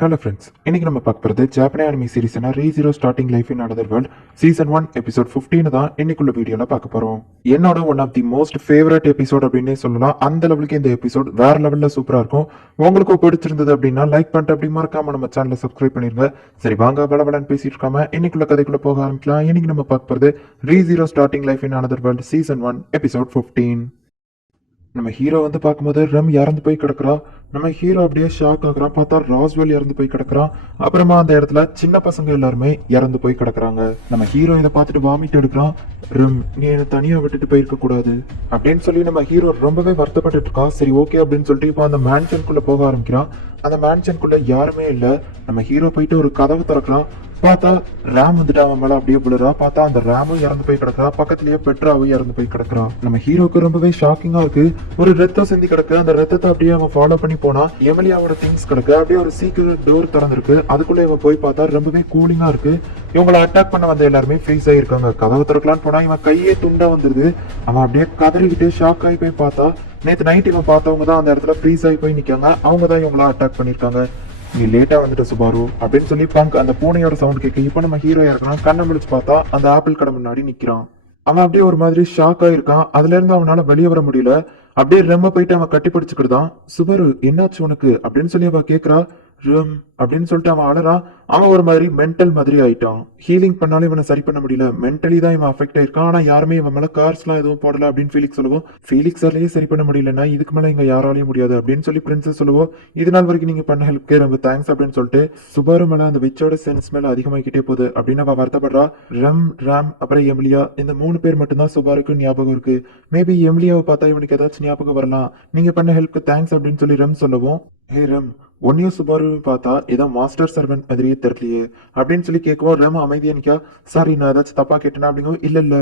Hello friends, இன்னைக்கு நம்ம பார்க்க போகிறது ஜாப்பனே அனிமி சீரிஸ்னா ரீ0 starting life in another world season 1 episode 15 தான் இன்னைக்குள்ள வீடியோல பார்க்க போறோம். என்னோட one of the most favourite episode அப்படின்னே சொல்லலாம். அந்த லெவலுக்கு இந்த எபிசோட் வேற லெவல்ல சூப்பரா இருக்கும். உங்களுக்கும் பிடிச்சிருந்தது அப்படின்னா லைக் பண்ணிட்டு அப்படி மறக்காம நம்ம சேனலை சப்ஸ்கிரைப் பண்ணிருங்க. சரி வாங்க பலபலன்னு பேசிட்டு இருக்காம இன்னைக்குள்ள கதைக்குள்ள போக ஆரம்பிக்கலாம். இன்னைக்கு நம்ம பார்க்க போகிறது ரீ0 starting life in another world season 1 episode 15. நம்ம ஹீரோ வந்து பார்க்கும்போது ரெம் இறந்து போய் கிடக்குறா. நம்ம ஹீரோ அப்படியே ஷாக் ஆகுறான். பார்த்தா ராஸ்வெல் இறந்து போய் கிடக்குறான். அப்புறமா அந்த இடத்துல சின்ன பசங்க எல்லாருமே இறந்து போய் கிடக்குறாங்க. நம்ம ஹீரோ இதை பார்த்துட்டு வாமிட் எடுக்கிறான். ரெம், நீ என்ன தனியா விட்டுட்டு போயிருக்க கூடாது அப்படின்னு சொல்லி நம்ம ஹீரோ ரொம்பவே வருத்தப்பட்டு இருக்கான். சரி ஓகே அப்படின்னு சொல்லிட்டு இப்போ அந்த மேன்ஷனுக்குள்ள போக ஆரம்பிக்கிறான். அந்த மேன்ஷனுக்குள்ள யாருமே இல்ல. நம்ம ஹீரோ போயிட்டு ஒரு கதவு திறக்கிறான். பார்த்தா ரேம் வந்துட்டு அவன் மேல அப்படியே விழுறா. பார்த்தா அந்த ரேமும் இறந்து போய் கிடக்குறா. பக்கத்துலயே பெட்ராவும் இறந்து போய் கிடக்குறான். நம்ம ஹீரோக்கு ரொம்பவே ஷாக்கிங்கா இருக்கு. ஒரு ரத்தம் சிந்தி கிடக்கு. அந்த ரத்தத்தை அப்படியே அவன் ஃபாலோ பண்ணி போனா எமிலியாவோட திங்ஸ் கிடக்கு. அப்படியே ஒரு சீக்கிரம் டோர் திறந்திருக்கு. அதுக்குள்ள இவன் போய் பார்த்தா ரொம்பவே கூலிங்கா இருக்கு. இவங்களை அட்டாக் பண்ண வந்த எல்லாருமே ஃப்ரீஸ் ஆகிருக்காங்க. கதவை திறக்கலான்னு போனா இவன் கையே துண்டா வந்துருது. அவன் அப்படியே கதறிக்கிட்டு ஷாக் ஆகி போய் பார்த்தா நேற்று நைட் இவன் பார்த்தவங்க தான் அந்த இடத்துல ஃப்ரீஸ் ஆகி போய் நிக்காங்க. அவங்க தான் இவங்கள அட்டாக் பண்ணிருக்காங்க. நீ லேட்டா வந்துட்ட சுபாரு அப்படின்னு சொல்லி பங்க் அந்த பூனையோட சவுண்ட் கேட்க இப்போ நம்ம ஹீரோ இறக்குறான். கண்ணை முடிச்சு பார்த்தா அந்த ஆப்பிள் கடை முன்னாடி நிக்கிறான். அவன் அப்படியே ஒரு மாதிரி ஷாக் ஆயிருக்கான். அதுல இருந்து அவனால வெளியே வர முடியல. அப்படியே ரெம்ப போயிட்டு அவன் கட்டி பிடிச்சுக்கிட்டுதான். சுபாரு என்னாச்சு உனக்கு அப்படின்னு சொல்லி அவ கேக்குறா. ரெம் அப்படின்னு சொல்லிட்டு அவன் அழறான். அவன் ஒரு மாதிரி மென்டல் மாதிரி ஆயிட்டான். ஹீலிங் பண்ணாலும் இவனை சரி பண்ண முடியல. மென்டலி தான் இவன் அஃபெக்ட் ஆயிருக்கான். ஆனா யாருமே இவன் மேல கார்ஸ் எல்லாம் எதுவும் போடல அப்படின்னு ஃபீலிக்ஸ் சொல்லுவோம். ஃபீலிக்ஸாலேயே சரி பண்ண முடியலன்னா இதுக்கு மேல இங்க யாராலையும் முடியாது அப்படின்னு சொல்லி பிரின்சஸ் சொல்லுவோம். இது நாள் வரைக்கும் நீங்க பண்ண ஹெல்ப்கே ரொம்ப தேங்க்ஸ் அப்படின்னு சொல்லிட்டு சுபாரு மேல அந்த விச்சோட சென்ஸ் மேல அதிகமாகிக்கிட்டே போகுது அப்படின்னு அவ வருத்தப்படுறா. ராம் அப்புறம் எமிலியா இந்த 3 பேர் மட்டும்தான் சுபாருக்கு ஞாபகம் இருக்கு. மேபி எமிலியாவை பார்த்தா இவனுக்கு ஏதாச்சும் ஞாபகம் வரலாம். நீங்க பண்ண ஹெல்ப்க்கு தேங்க்ஸ் அப்படின்னு சொல்லி ரெம் சொல்லவும், ஹே ரெம், ஒன்னியும் சுபாரு பார்த்தா ஏதோ மாஸ்டர் சர்வெண்ட் மாதிரியே தெரியலையே அப்படின்னு சொல்லி கேட்கவும் ரெம் அமைதியா நிக்கா. சாரி, நான் ஏதாச்சும் தப்பா கேட்டேனா அப்படிங்கும். இல்ல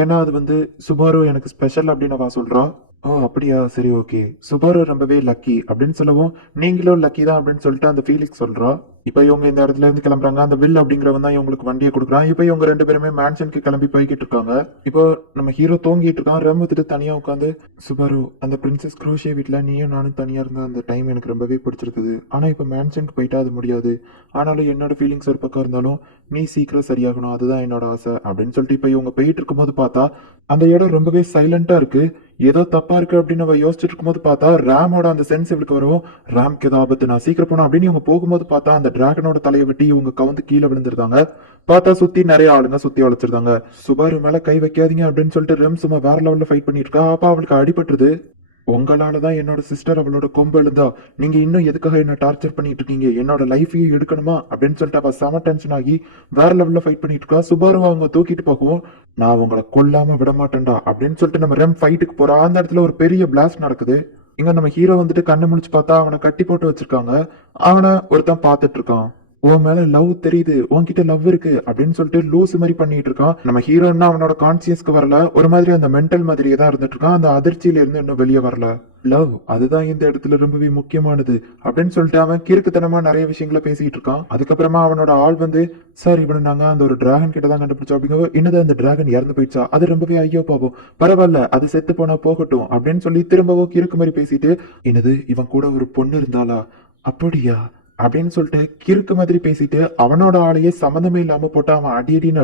ஏன்னா அது வந்து சுபாரு எனக்கு ஸ்பெஷல் அப்படின்னு அவ சொல்றா. ஓ அப்படியா, சரி ஓகே, சுபாரு ரொம்பவே லக்கி அப்படின்னு சொல்லவும் நீங்களும் லக்கி தான் அப்படின்னு சொல்லிட்டு அந்த ஃபீலிக்ஸ் சொல்றா. இப்ப இவங்க இந்த இடத்துல இருந்து கிளம்புறாங்க. அந்த வில் அப்படிங்கிறவன் தான் இவங்களுக்கு வண்டியை கொடுக்குறான். இப்ப இவங்க 2 பேருமே மேன்ஷனுக்கு கிளம்பி போய்கிட்டு இருக்காங்க. இப்போ நம்ம ஹீரோ தூங்கிட்டு இருக்கான். ரெம் வந்துட்டு தனியா உட்காந்து, சுபாரு அந்த பிரின்சஸ் குரூஷே வீட்டுல நீயும் நானும் தனியா இருந்த அந்த டைம் எனக்கு ரொம்பவே பிடிச்சிருக்குது. ஆனா இப்ப மேன்ஷனுக்கு போயிட்டா அது முடியாது. ஆனாலும் என்னோட ஃபீலிங்ஸ் ஒரு பக்கம் இருந்தாலும் நீ சீக்கிரம் சரியாகணும், அதுதான் என்னோட ஆசை அப்படின்னு சொல்லிட்டு இப்ப இவங்க போயிட்டு இருக்கும்போது பார்த்தா அந்த இடம் ரொம்பவே சைலண்டா இருக்கு. ஏதோ தப்பா இருக்கு அப்படின்னு அவ யோசிச்சுட்டு இருக்கும்போது பார்த்தா ரேமோட அந்த சென்ஸ் இவளுக்கு வரும். ரேம்க்கு ஏதோ ஆபத்து, நான் சீக்கிரம் போனோம் அப்படின்னு இவங்க போகும்போது பார்த்தா அந்த டிராகனோட தலையை வெட்டி இவங்க கவுந்து கீழே விழுந்திருந்தாங்க. பார்த்தா சுத்தி நிறைய ஆளுங்க சுத்தி வளைச்சிருந்தாங்க. சுபாரு மேல கை வைக்காதீங்க அப்படின்னு சொல்லிட்டு ரெம் சும்மா வேற லெவல்ல ஃபைட் பண்ணிட்டு இருக்கா. அப்ப அவளுக்கு அடிபட்டுருது. உங்களாலதான் என்னோட சிஸ்டர் அவளோட கொம்பு எழுந்தா. நீங்க இன்னும் எதுக்காக என்ன டார்ச்சர் பண்ணிட்டு இருக்கீங்க? என்னோட லைஃபையும் எடுக்கணுமா அப்படின்னு சொல்லிட்டு அவ செம டென்ஷன் ஆகி வேற லெவல்ல ஃபைட் பண்ணிட்டு இருக்கா. சுபாரு அவங்க தூக்கிட்டு போகவும், நான் உங்களை கொல்லாம விட மாட்டேன்டா அப்படின்னு சொல்லிட்டு நம்ம ரெம் ஃபைட்டுக்கு போறா. அந்த இடத்துல ஒரு பெரிய பிளாஸ்ட் நடக்குது. இங்க நம்ம ஹீரோ வந்துட்டு கண்ணை முடிச்சு பார்த்தா அவனை கட்டி போட்டு வச்சிருக்காங்க. அவனை ஒருத்தன் பார்த்துட்டு இருக்கான். உன் மேல லவ் தெரியுது, உன்கிட்ட லவ் இருக்கு அப்படின்னு சொல்லிட்டு லூஸ் மாதிரி பண்ணிட்டு இருக்கான். நம்ம ஹீரோன்னா அவனோட கான்சியஸ்க்கு வரல. ஒரு மாதிரி அந்த மென்டல் மாதிரியே தான் இருந்துட்டு இருக்கான். அந்த அதிர்ச்சியில இருந்து இன்னும் வெளியே வரல. லவ் அதுதான் இந்த இடத்துல ரொம்பவே முக்கியமானது அப்படின்னு சொல்லிட்டு அவன் கிறுக்குத்தனமா நிறைய விஷயங்களை பேசிட்டு இருக்கான். அதுக்கப்புறமா அவனோட ஆள் வந்து, சார் இவனை நாங்க அந்த ஒரு டிராகன் கிட்ட தான் கண்டுபிடிச்சோம் அப்படிங்க. என்னது அந்த டிராகன் இறந்து போயிடுச்சா? அது ரொம்பவே ஐயோ பாவம், பரவாயில்ல அது செத்து போனா போகட்டும் அப்படின்னு சொல்லி திரும்பவும் கிறுக்கு மாதிரி பேசிட்டு, என்னது இவன் கூட ஒரு பொண்ணு இருந்தாளா, அப்படியா அப்படின்னு சொல்லிட்டு கிறுக்கு மாதிரி பேசிட்டு அவனோட ஆளையே சம்மந்தமே இல்லாம போட்டு அவன் அடின்னு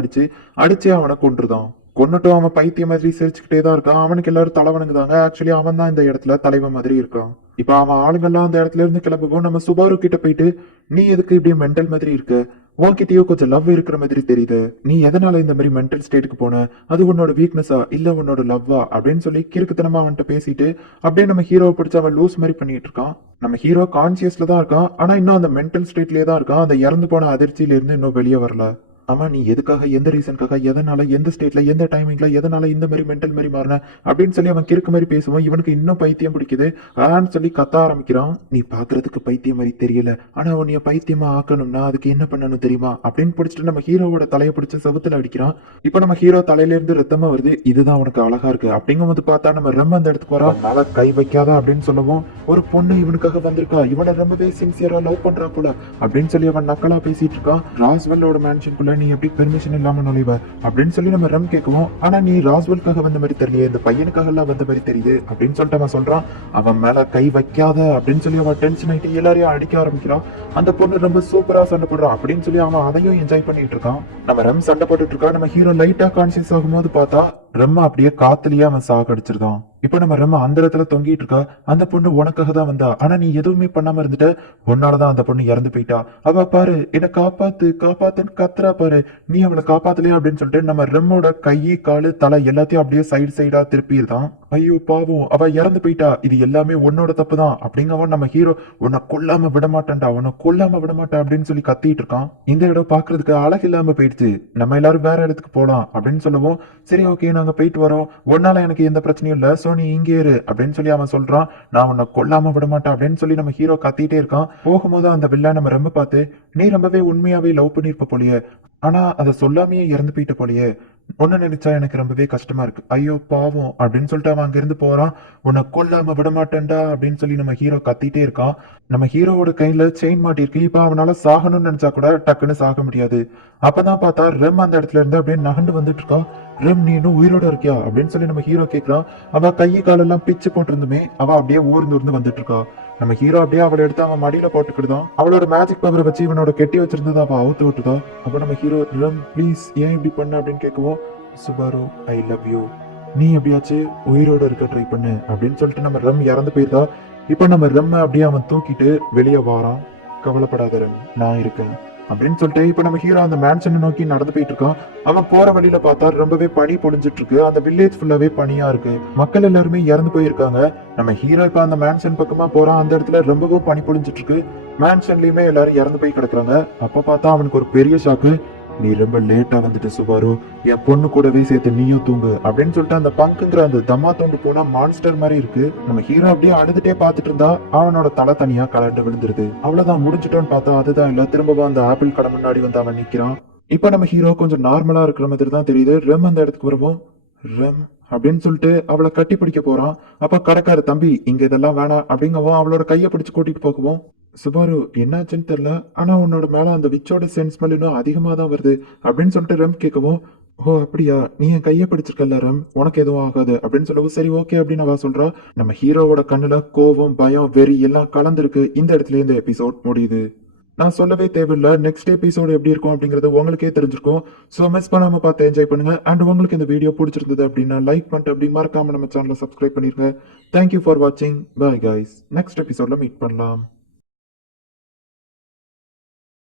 அடிச்சு அவனை கொன்றுதான். கொன்னுட்டும் அவன் பைத்திய மாதிரி சிரிச்சுக்கிட்டே தான் இருக்கான். அவனுக்கு எல்லாரும் தலைவனுக்குதாங்க. ஆக்சுவலி அவன் தான் இந்த இடத்துல தலைவன் மாதிரி இருக்கான். இப்ப அவன் ஆளுங்கெல்லாம் அந்த இடத்துல இருந்து கிளம்புவோம். நம்ம சுபாரு கிட்ட போயிட்டு, நீ எதுக்கு இப்படி மென்டல் மாதிரி இருக்க? உன்கிட்டயோ கொஞ்சம் லவ் இருக்கிற மாதிரி தெரியுது. நீ எதனால இந்த மாதிரி மென்டல் ஸ்டேட்டுக்கு போன? அது உன்னோட வீக்னஸா இல்ல உன்னோட லவ்வா அப்படின்னு சொல்லி கிறுக்குத்தனமா அவன்கிட்ட பேசிட்டு அப்படியே நம்ம ஹீரோவை பிடிச்ச அவன் லூஸ் மாதிரி பண்ணிட்டு இருக்கான். நம்ம ஹீரோ கான்சியஸ்ல தான் இருக்கான். ஆனா இன்னும் அந்த மென்டல் ஸ்டேட்லயே தான் இருக்கான். அந்த இறந்து போன அதிர்ச்சியில இருந்து இன்னும் வெளியே வரல. ஆமா, நீ எதுக்காக, எந்த ரீசனுக்காக, எதனால, எந்த ஸ்டேட்ல, எந்த டைமிங்ல, எதனால இந்த மாதிரி மென்டல் மாதிரி மாறின அப்படின்னு சொல்லி அவன் கிறுக்கு மாதிரி பேசுவான். இவனுக்கு இன்னும் பைத்தியம் பிடிக்குது. ஆன்னு சொல்லி கத்த ஆரம்பிக்கிறான். நீ பாக்குறதுக்கு பைத்தியம் மாதிரி தெரியல, ஆனா உன்னைய பைத்தியமா ஆக்கணும்னா அதுக்கு என்ன பண்ணணும் தெரியுமா அப்படின்னு பிடிச்சிட்டு நம்ம ஹீரோவோட தலையை பிடிச்சு செவுத்துல அடிக்கிறான். இப்ப நம்ம ஹீரோ தலையில இருந்து ரத்தமா வருது. இதுதான் உனக்கு அழகா இருக்கு அப்படிங்கும் போது பார்த்தா நம்ம ரொம்ப அந்த இடத்துக்கு வரா. மேல கை வைக்காத அப்படின்னு சொல்லவும், ஒரு பொண்ணு இவனுக்காக வந்திருக்கா, இவனை ரொம்பவே சின்சியரா லவ் பண்றா போல அப்படின்னு சொல்லி அவன் நக்கலா பேசிட்டு இருக்கான். ராஸ்வெல்லோட மேன்ஷனுக்குள்ள வீட்டுக்குள்ள நீ எப்படி பெர்மிஷன் இல்லாம நுழைவ அப்படின்னு சொல்லி நம்ம ரம் கேட்கவும், ஆனா நீ ராஸ்வெல்காக வந்த மாதிரி தெரியல, இந்த பையனுக்காக எல்லாம் வந்த மாதிரி தெரியுது அப்படின்னு சொல்லிட்டு அவன் சொல்றான். அவன் மேல கை வைக்காத அப்படின்னு சொல்லி அவன் டென்ஷன் ஆயிட்டு எல்லாரையும் அடிக்க ஆரம்பிக்கிறான். அந்த பொண்ணு ரொம்ப சூப்பரா சண்டை போடுறான் அப்படின்னு சொல்லி அவன் அதையும் என்ஜாய் பண்ணிட்டு இருக்கான். நம்ம ரம் சண்டை போட்டுட்டு இருக்கா. நம்ம ஹீரோ லைட்டா கான்சியஸ் ஆகும்போது பார்த்தா ரெம்ம அப்படியே காத்துலயே அவன் சாகடிச்சிருக்கான். இப்ப நம்ம ரெம்ம அந்த இடத்துல தொங்கிட்டு இருக்கா. அந்த பொண்ணு உனக்காக தான் வந்தா, ஆனா நீ எதுவுமே பண்ணாம இருந்துட்ட, உன்னாலதான் அந்த பொண்ணு இறந்து போயிட்டா. அவ பாரு என்ன காப்பாத்து காப்பாத்துன்னு கத்துறா பாரு, நீ அவளை காப்பாத்தலையா அப்படின்னு சொல்லிட்டு நம்ம ரெம்மோட கை காலு தலை எல்லாத்தையும் அப்படியே சைடா திருப்பிடுதான். ஐயோ பாவம், அவ இறந்து போயிட்டா, இது எல்லாமே உன்னோட தப்பு தான் அப்படிங்கவும் நம்ம ஹீரோ உன்னை கொல்லாம விடமாட்டேன்டா, உன்னை கொல்லாம விடமாட்டேன் அப்படின்னு சொல்லி கத்திட்டு இருக்கான். இந்த இடம் பாக்குறதுக்கு அழகு இல்லாம போயிடுச்சு, நம்ம எல்லாரும் வேற இடத்துக்கு போலாம் அப்படின்னு சொல்லவும், சரி ஓகே நாங்க போயிட்டு வரோம், ஒன்னால எனக்கு எந்த பிரச்சனையும் இல்ல, சோ நீ இங்கே இரு அப்படின்னு சொல்லி அவன் சொல்றான். நான் உன்னை கொல்லாம விட மாட்டேன் அப்படின்னு சொல்லி நம்ம ஹீரோ கத்திட்டே இருக்கான். போகும்போது அந்த வில்ல நம்ம ரொம்ப பார்த்து, நீ ரொம்பவே உண்மையாவே லவ் பண்ணிருப்ப போலியே, ஆனா அதை சொல்லாமையே இறந்து போயிட்ட போலியே, ஒன்னு நினைச்சா எனக்கு ரொம்பவே கஷ்டமா இருக்கு, ஐயோ பாவம் அப்படின்னு சொல்லிட்டு அவன் அங்க இருந்து போறான். உன்னை கொல்லாம விட மாட்டேன்டா அப்படின்னு சொல்லி நம்ம ஹீரோ கத்திட்டே இருக்கான். நம்ம ஹீரோவோட கையில செயின் மாட்டிருக்கு. இப்ப அவனால சாகணும்னு நினைச்சா கூட டக்குன்னு சாக முடியாது. அப்பதான் பார்த்தா ரெம் அந்த இடத்துல இருந்து அப்படியே நகண்டு வந்துட்டு இருக்கான். ரெம் நீ இன்னும் உயிரோட இருக்கியா அப்படின்னு சொல்லி நம்ம ஹீரோ கேட்கிறான். அவ கையை காலெல்லாம் பிச்சு போட்டிருந்துமே அவ அப்படியே ஊர்ந்து வந்துட்டு இருக்கா. நம்ம ஹீரோ அப்படியே அவளை எடுத்து அவன் மடியில போட்டுக்கிட்டுதான். அவளோட மேஜிக் பவரை வச்சு இவனோட கெட்டி வச்சிருந்தது அவ அவுத்து விட்டுதான். அப்ப நம்ம ஹீரோ ரெம் ப்ளீஸ் ஏன் இப்படி பண்ண அப்படின்னு கேட்கவும், சுபாரு ஐ லவ் யூ, நீ எப்படியாச்சு உயிரோட இருக்க ட்ரை பண்ணு அப்படின்னு சொல்லிட்டு நம்ம ரெம் இறந்து போயிருந்தா. இப்ப நம்ம ரெம் அப்படியே அவன் தூக்கிட்டு வெளியே வாரான். கவலைப்படாத ரெம், நான் இருக்கேன் அப்படின்னு சொல்லிட்டு இப்ப நம்ம ஹீரோ அந்த மேன்ஷனை நோக்கி நடந்து போயிட்டு இருக்கான். அவன் போற வழியில பார்த்தா ரொம்பவே பனி பொழிஞ்சிட்டு இருக்கு. அந்த வில்லேஜ் ஃபுல்லாவே பனியா இருக்கு. மக்கள் எல்லாருமே இறந்து போயிருக்காங்க. நம்ம ஹீரோ இப்ப அந்த மேன்ஷன் பக்கமா போறான். அந்த இடத்துல ரொம்பவும் பனி பொழிஞ்சிட்டு இருக்கு. மேன்ஷன்லயுமே எல்லாரும் இறந்து போய் கிடக்குறாங்க. அப்ப பார்த்தா அவனுக்கு ஒரு பெரிய ஷாக்கு. நீ ரொம்ப லேட்டா வந்துட்டு சுபாரு, என் பொண்ணு கூடவே சேர்த்து நீயும் தூங்கு அப்படின்னு சொல்லிட்டு அந்த பங்குங்கிற அந்த தம்மா தோண்டு போனா மான்ஸ்டர் மாதிரி இருக்கு. நம்ம ஹீரோ அப்படியே அழுதுட்டே பாத்துட்டு இருந்தா அவனோட தலை தனியா கலண்டு விழுந்துருது. அவ்வளவுதான் முடிஞ்சிட்டோன்னு பார்த்தா அதுதான் இல்ல, திரும்பவும் அந்த ஆப்பிள் கடை முன்னாடி வந்து அவன் நிக்கிறான். இப்ப நம்ம ஹீரோ கொஞ்சம் நார்மலா இருக்கிற மாதிரி தான் தெரியுது. ரெம் அந்த இடத்துக்கு வருவோம். ரெம் அப்படின்னு சொல்லிட்டு அவளை கட்டி பிடிக்க போறான். அப்ப கடைக்காரு தம்பி இங்க இதெல்லாம் வேணாம் அப்படிங்கவும் அவளோட கையை பிடிச்சு கூட்டிட்டு போகவும், சுபாரு என்னாச்சுன்னு தெரியல, ஆனா உன்னோட மேல அந்த விச்சோட சென்ஸ் ஸ்மெல் இன்னும் அதிகமா தான் வருது அப்படின்னு சொல்லிட்டு ரெம் கேட்கவும், ஓ அப்படியா, நீ என் கையை பிடிச்சிருக்கல ரெம், உனக்கு எதுவும் ஆகாது அப்படின்னு சொல்லவும், சரி ஓகே அப்படின்னு அவ சொல்றா. நம்ம ஹீரோவோட கண்ணுல கோவம் பயம் வெறி எல்லாம் கலந்துருக்கு. இந்த இடத்துல இந்த எபிசோட் முடியுது. நான் சொல்லவே தேவையில்லை, நெக்ஸ்ட் எபிசோடு எப்படி இருக்கும் அப்படிங்கறது உங்களுக்கே தெரிஞ்சிருக்கும். ஸோ மிஸ் பண்ணாம பார்த்து என்ஜாய் பண்ணுங்க. அண்ட் உங்களுக்கு இந்த வீடியோ பிடிச்சிருந்தது அப்படின்னா லைக் பண்ணிட்டு அப்படி மறக்காம நம்ம சேனலை சப்ஸ்கிரைப் பண்ணிருங்க. தேங்க்யூ ஃபார் வாட்சிங். பை கைஸ், நெக்ஸ்ட் எபிசோட்ல மீட் பண்ணலாம்.